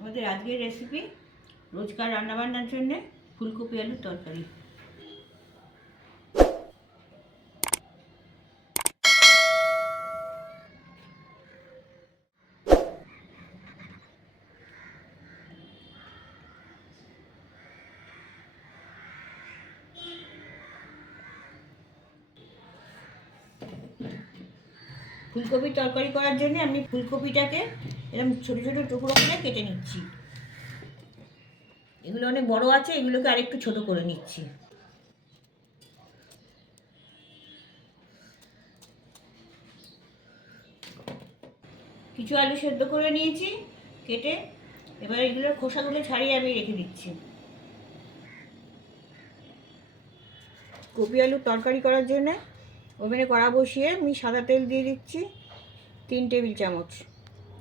আমাদের আজকের রেসিপি রোজকার রান্নাবান্নার জন্য ফুলকপি আলুর তরকারি। ফুলকপির তরকারি করার জন্য আমি ফুলকপিটাকে এরকম ছোটো ছোটো টুকরো করে কেটে নিচ্ছি। এগুলো অনেক বড় আছে, এগুলোকে আরেকটু ছোট করে নিচ্ছি। কিছু আলু সেদ্ধ করে নিয়েছি কেটে, এবার এগুলোর খোসাগুলো ছাড়িয়ে আমি রেখে দিচ্ছি। কপি আলুর তরকারি করার জন্য ওভেনে কড়া বসিয়ে আমি সাদা তেল দিয়ে দিচ্ছি 3 টেবিল চামচ।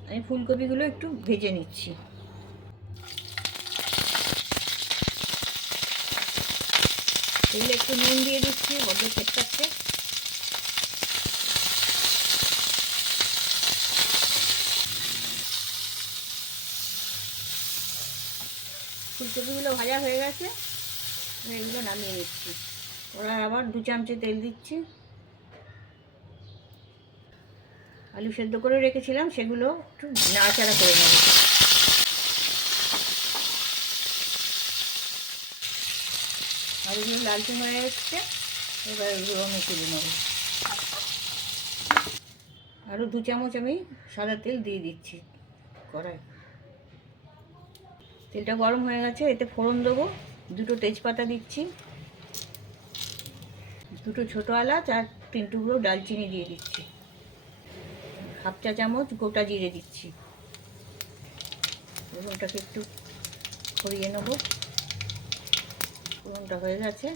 আমি ফুলকপিগুলো একটু ভেজে নিচ্ছি। তেলে একটু নুন দিয়ে দিচ্ছি, বড্ড খেটকাচ্ছে। ফুলকপিগুলো ভাজা হয়ে গেছে, এগুলো নামিয়ে নিচ্ছি। ওরা আবার 2 চামচে তেল দিচ্ছি। আলু সেদ্ধ করে রেখেছিলাম, সেগুলো একটু নাড়াচাড়া করে নেব। আলুগুলো লালচে হয়ে এসছে, এবার এগুলো আমি তুলে নেব। আরও 2 চামচ আমি সাদা তেল দিয়ে দিচ্ছি কড়াই। তেলটা গরম হয়ে গেছে, এতে ফোড়ন দেবো। 2টো তেজপাতা দিচ্ছি, 2টো ছোটো এলাচ আর 3 টুকরো ডালচিনি দিয়ে দিচ্ছি। 1/2 চা চামচ গোটা জিরে দিচ্ছি। ফোড়নটাকে একটু ছড়িয়ে নেব। ফোড়নটা হয়ে গেছে,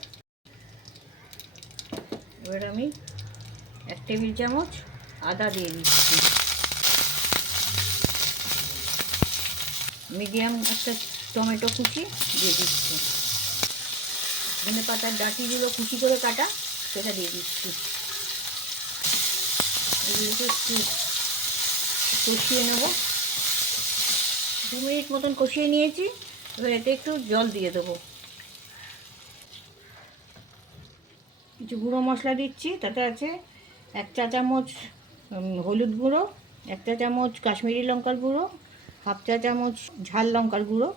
এবার আমি 1 টেবিল চামচ আদা দিয়ে দিচ্ছি। মিডিয়াম একটা টমেটো কুচি দিয়ে দিচ্ছি। ধনে পাতার ডাঁটিগুলো কুচি করে কাটা, সেটা দিয়ে দিচ্ছি। এগুলোকে একটু কষিয়ে নেব। 2 মিনিট মতন কষিয়ে নিয়েছি, এবার এতে একটু জল দিয়ে দেবো। কিছু গুঁড়ো মশলা দিচ্ছি, তাতে আছে 1 চা চামচ হলুদ গুঁড়ো, 1 চা চামচ কাশ্মীরি লঙ্কার গুঁড়ো, 1/2 চা চামচ ঝাল লঙ্কার গুঁড়ো,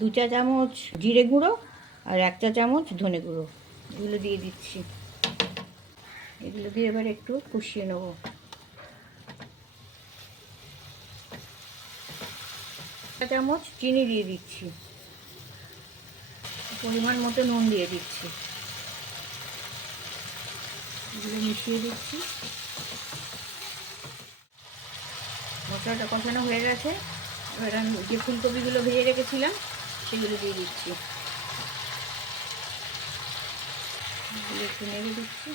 2 চা চামচ জিরে গুঁড়ো আর 1 চা চামচ ধনে গুঁড়ো। এগুলো দিয়ে দিচ্ছি। এগুলো দিয়ে এবার একটু কষিয়ে নেব। 1 চা চামচ চিনি দিয়ে দিচ্ছি। পরিমাণ মতো নুন দিয়ে দিচ্ছি। এগুলো মিশিয়ে দিচ্ছি। মশলাটা কষানো হয়ে গেছে, এবার আমি যে ফুলকপিগুলো ভেজে রেখেছিলাম সেগুলো দিয়ে দিচ্ছি। এগুলো একটু নেড়ে দিচ্ছি,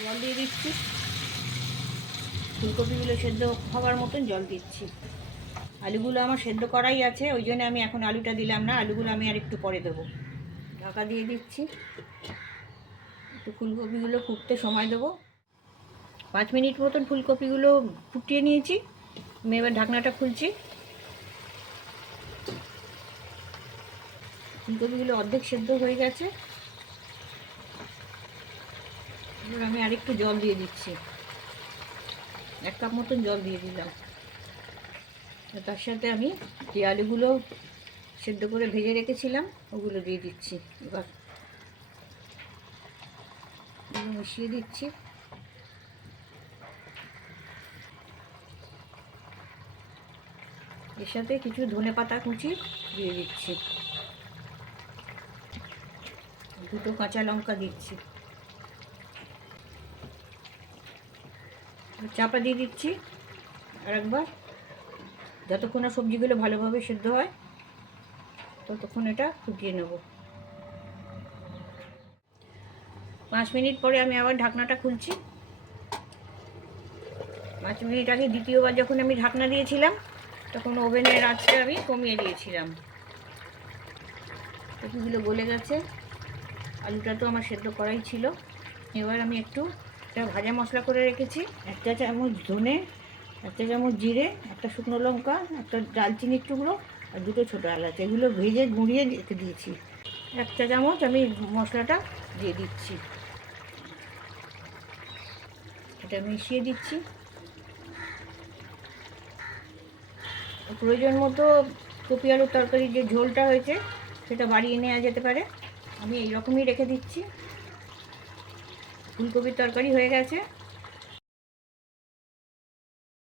জল দিয়ে দিচ্ছি। ফুলকপিগুলো সেদ্ধ হওয়ার মতন জল দিচ্ছি। আলুগুলো আমার সেদ্ধ করাই আছে, ওই জন্য আমি এখন আলুটা দিলাম না। আলুগুলো আমি আর একটু পরে দেবো। ঢাকা দিয়ে দিচ্ছি, একটু ফুলকপিগুলো ফুটতে সময় দেবো। 5 মিনিট মতন ফুলকপিগুলো ফুটিয়ে নিয়েছি। আমি এবার ঢাকনাটা খুলছি। ফুলকপিগুলো অর্ধেক সেদ্ধ হয়ে গেছে, এবার আমি আরেকটু জল দিয়ে দিচ্ছি। 1 কাপ মতন জল দিয়ে দিলাম। তার সাথে আমি যে আলুগুলো সেদ্ধ করে ভেজে রেখেছিলাম ওগুলো দিয়ে দিচ্ছি। এবার মিশিয়ে দিচ্ছি। এর সাথে কিছু ধনে পাতা কুচি দিয়ে দিচ্ছি। 2টো কাঁচা লঙ্কা দিচ্ছি। চাপা দিয়ে দিচ্ছি আর একবার, যতক্ষণ না সবজিগুলো ভালোভাবে সেদ্ধ হয় ততক্ষণ এটা ফুটিয়ে নেব। 5 মিনিট পরে আমি আবার ঢাকনাটা খুলছি। 5 মিনিট আগে দ্বিতীয়বার যখন আমি ঢাকনা দিয়েছিলাম তখন ওভেনের আঁচটা আমি কমিয়ে দিয়েছিলাম। কপিগুলো গলে গেছে, আলুটা তো আমার সেদ্ধ করাই ছিল। এবার আমি একটু ভাজা মশলা করে রেখেছি, 1 চা চামচ ধনে, 1 চা চামচ জিরে, একটা শুকনো লঙ্কা, একটা দারচিনির টুকরো আর 2টো ছোটো এলাচ, এগুলো ভেজে গুঁড়িয়ে রেখে দিয়েছি। 1 চা চামচ আমি মশলাটা দিয়ে দিচ্ছি, এটা মিশিয়ে দিচ্ছি। প্রয়োজন মতো কপি আলুর তরকারির যে ঝোলটা হয়েছে সেটা বাড়িয়ে নেওয়া যেতে পারে। আমি এইরকমই রেখে দিচ্ছি। ফুলকপির তরকারি হয়ে গেছে।